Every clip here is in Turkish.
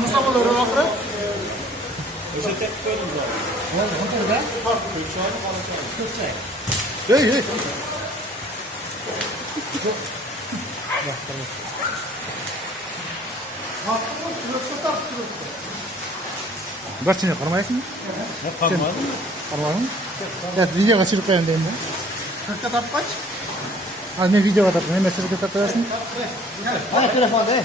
Mustafa'ları akre. Hey. Başını kırmayasın mı? Kalmadı. Kırmadın. Ya videoga çıkıp koyayım deyim ben. Sırtta tap kaç? Ha ne videoga tapın, ne mesele taparsın? Hadi telefon de.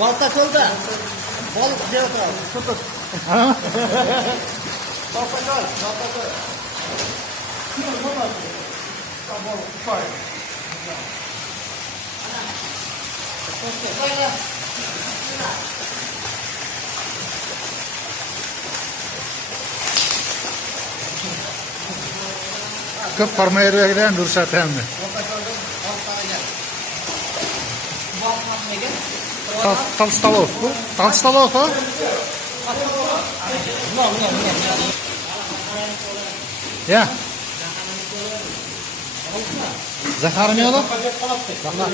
Balta kolda. Balık diye oturalım. Tutun. Ha? Balta kol. Balta kol. Köp parmaya giren dursa temmi. Толстолов bu. Толстолов ha? Ya. Zahar mı oğlum? Zahar.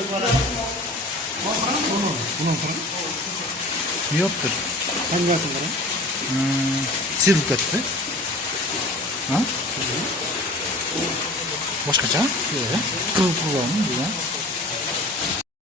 Yoktur. Silip ketdi. Ha? Boshqacha? Yo'q. Qilib qo'yganmi bu?